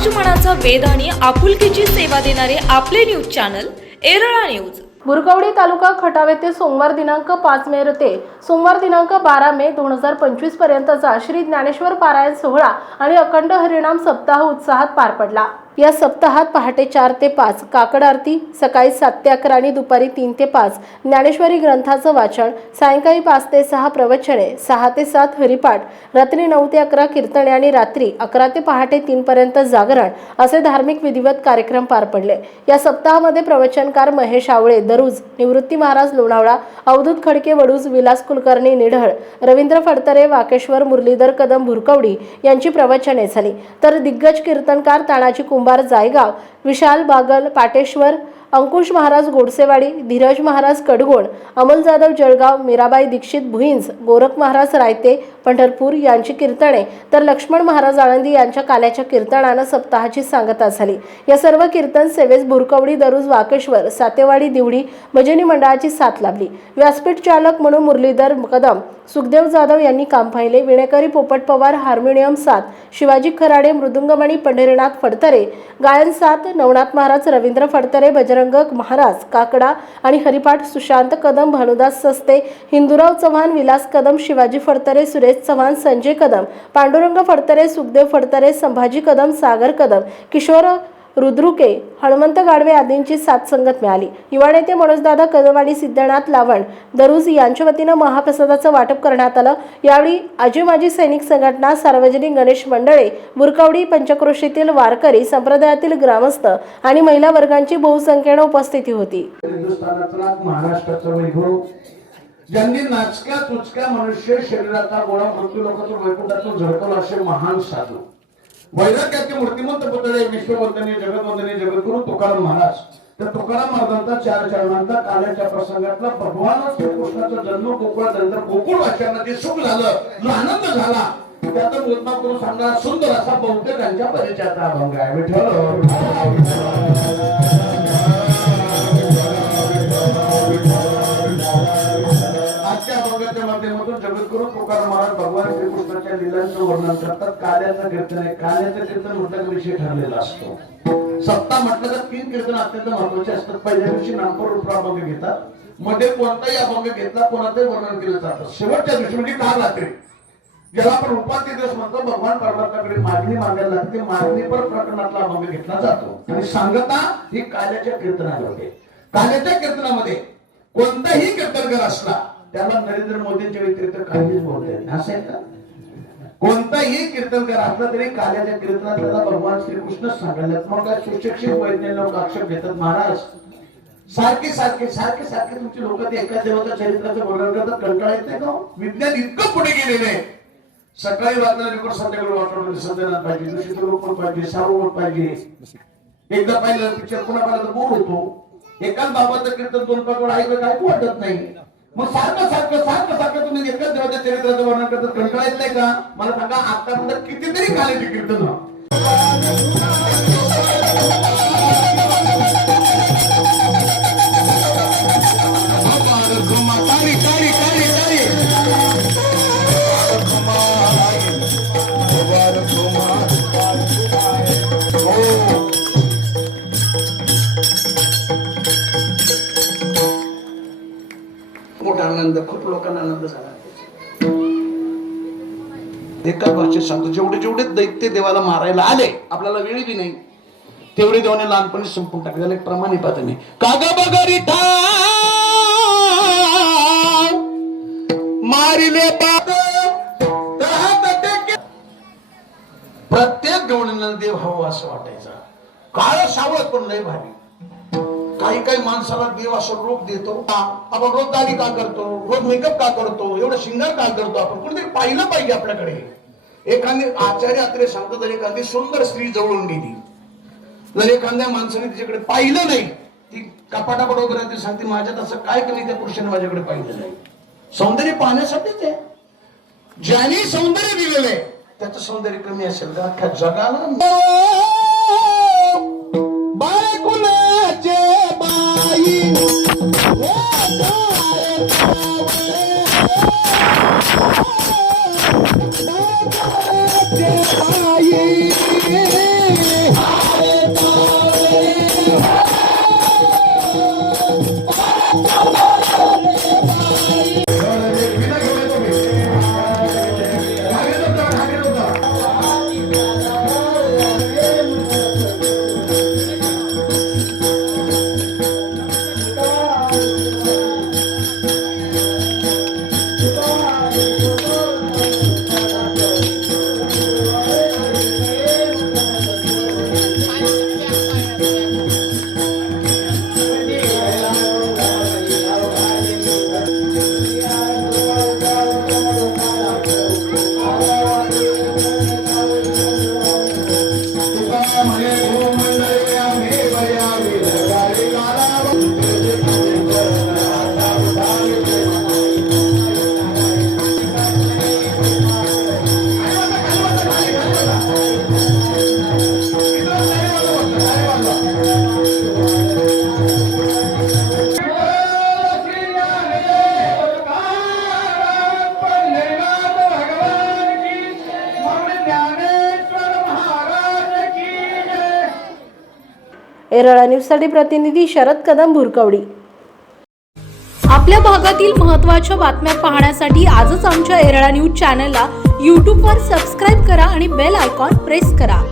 समाजमनाचा वेद आणि आपुलकीची सेवा देणारे आपले न्यूज चॅनल एरळा न्यूज. बुरकवडी तालुका खटावे ते सोमवार दिनांक पाच मे ते सोमवार दिनांक बारा मे दोन हजार पंचवीस पर्यंतचा श्री ज्ञानेश्वर पारायण सोहळा आणि अखंड हरिणाम सप्ताह उत्साहात पार पडला. या सप्ताहात पहाटे चार ते पाच काकड आरती सकाळी सात ते अकरा आणि दुपारी तीन ते पाच. ज्ञानेश्वरी ग्रंथाचं वाचन सायंकाळी पाच ते सहा प्रवचने सहा ते सात हरिपाठ रात्री नऊ ते अकरा कीर्तने आणि रात्री अकरा ते पहाटे तीनपर्यंत जागरण असे धार्मिक विधिवत कार्यक्रम पार पडले. या सप्ताहामध्ये प्रवचनकार महेश आवळे दरुज निवृत्ती महाराज लोणावळा अवधूत खडके वडूज विलास कुलकर्णी निढळ रवींद्र फडतरे वाकेश्वर मुरलीधर कदम भुरकवडी यांची प्रवचने झाली. तर दिग्गज कीर्तनकार तानाजी कुंभार जायगाव विशाल बागल पाटेश्वर अंकुश महाराज गोडसेवाडी धीरज महाराज कडगोण अमोल जाधव जळगाव मीराबाई दीक्षित भुईंज गोरख महाराज रायते पंढरपूर यांची कीर्तने. तर लक्ष्मण महाराज आळंदी यांच्या काल्याच्या कीर्तनानं सप्ताहाची सांगता झाली. या सर्व कीर्तन सेवेस भुरकवडी दरुज वाकेश्वर सातेवाडी दिवडी भजनी मंडळाची साथ लाभली. व्यासपीठ चालक म्हणून मुरलीधर कदम सुखदेव जाधव यांनी काम पाहिले. विणेकरी पोपट पवार हार्मोनियम साथ शिवाजी खराडे मृदुंगमणी पंढरीनाथ फडतरे गायन साथ नवनाथ महाराज रवींद्र फडतरे बजरंग महाराज काकडा आणि हरिपाठ सुशांत कदम भानुदास सस्ते हिंदुराव चव्हाण विलास कदम शिवाजी फडतरे सुरेश चव्हाण संजय कदम पांडुरंग फडतरे सुखदेव फडतरे संभाजी कदम सागर कदम किशोर रुद्रुके हनुमंत गाडवे आदींची साथ संगत मिळाली. युवा नेते मनोजदादा कदम सिद्धनाथ लावण दरुज यांच्या वतीनं महाप्रसादाचं वाटप करण्यात आलं. यावेळी आजी माजी सैनिक संघटना सार्वजनिक गणेश मंडळे बुरकावडी पंचक्रोशीतील वारकरी संप्रदायातील ग्रामस्थ आणि महिला वर्गांची बहुसंख्येनं उपस्थिती होती. ज्यांनी नाचक्या तुचक्या मनुष्य शरीराचा गोळा मृत्यू लोकांचं वैकुंठातून झडकवला असे महान साधू. वैराग्याचे मूर्तिमंत पुतळे विश्ववंदनी जगतवंदनी जगद्गुरु तुकाराम महाराज. तर तुकाराम महाराजांचा चार चरणांचा काल्याच्या प्रसंगातला भगवान श्रीकृष्णाचा जन्म गोकुळात नंतर गोकुळ वाचनात जे सुख झालं आनंद झाला त्याचा मोजमाप करून सांगणार सुंदर असा बहुतेकांच्या परिचयाचा अभंग आहे. विठ्ठल. आजच्या माध्यमातून जगद्गुरु तुकाराम महाराज भगवान श्रीकृष्णाच्या लिलांचं वर्णन करतात. काल्याचं कीर्तन आहे. काल्याचं कीर्तन म्हटलं विषय ठरलेला असतो. सत्ता म्हटलं तर तीन कीर्तन अत्यंत महत्त्वाचे असतात. पहिल्या दिवशी नामपूर रूप अभंग घेतात. मध्ये कोणताही अभंग घेतला कोणाचंही वर्णन केलं जातं. शेवटच्या दिवशी म्हणजे काल रात्री. ज्याला आपण उपांत्य दिवस म्हणतो भगवान परमात्माकडे मागणी मागायला लागते. मागणी पर प्रकरणातला अभंग घेतला जातो. आणि सांगता ही काल्याच्या कीर्तनामध्ये. काल्याच्या कीर्तनामध्ये कोणताही कीर्तनकार असला त्याला नरेंद्र मोदींच्या व्यतिरिक्त काहीच बोलता असं आहे का? कोणताही कीर्तनकार असला तरी काल्याच्या कीर्तनात त्याला भगवान श्रीकृष्ण सांगायला मग काय सुशिक्षित वैज्ञानिक लोक आक्षेप घेतात? महाराज सारखे सारखे सारखे सारखे तुमचे लोक ते एका देवाच्या चरित्राचं वर्णन करतात. कंटाळा येत नाही का हो? विज्ञान इतकं पुढे गेलेलं आहे. सकाळी वाचला रिपोर्ट संध्याकाळी वाटणार म्हणजे संध्याकाळ पाहिजे. दुसरी रूप पण पाहिजे सार्वभौम पाहिजे. एकदा पाहिलं पिक्चर पुन्हा पाहिलं तर बोर होतो. एकाच बाबाचं कीर्तन दोन पाकड ऐकलं काय वाटत नाही. मग सारखं सारखं सारखं सारखं तुम्ही एकच देवाच्या चरित्राचं वर्णन करतात कंटाळा येत नाही का? मला सांगा आतापर्यंत कितीतरी काल्याची कीर्तन मोठा आनंद खूप लोकांना आनंद झाला. एका भाषेत सांगतो जेवढे जेवढे दैत्य देवाला मारायला आले आपल्याला वेळ बी नाही. तेवढे देवाने लहानपणी संपून टाकले. त्याला एक प्रमाणे पाहत मी कागा बगारी मारिले प्रत्येक गवळीला देव हवा असं वाटायचा. काळ सावळत पण लय भारी. काही काही माणसाला देव असं रोग देतो. आपण रोज दाढी का करतो? रोज मेकअप का करतो? एवढं शिंगार का करतो आपण? कुठेतरी पाहिलं पाहिजे आपल्याकडे. एखादी आचार्य आत्रे सांगतो तर एखादी सुंदर स्त्री जवळून गेली जर एखाद्या माणसाने तिच्याकडे पाहिलं नाही ती कपाटापट वगैरे ती सांगते माझ्यात असं काय कमी त्या पुरुषाने माझ्याकडे पाहिलं नाही. सौंदर्य पाहण्यासाठीच आहे. ज्याने सौंदर्य दिलेलं आहे त्याचं सौंदर्य कमी असेल. तर अख्ख्या जगाला Oh, एरळा न्यूजसाठी प्रतिनिधी शरद कदम भुरकवडी. आपल्या भागातील महत्त्वाच्या बातम्या पाहण्यासाठी आजच आमच्या एरळा न्यूज चॅनलला यूट्यूबवर सबस्क्राईब करा आणि बेल आयकॉन प्रेस करा.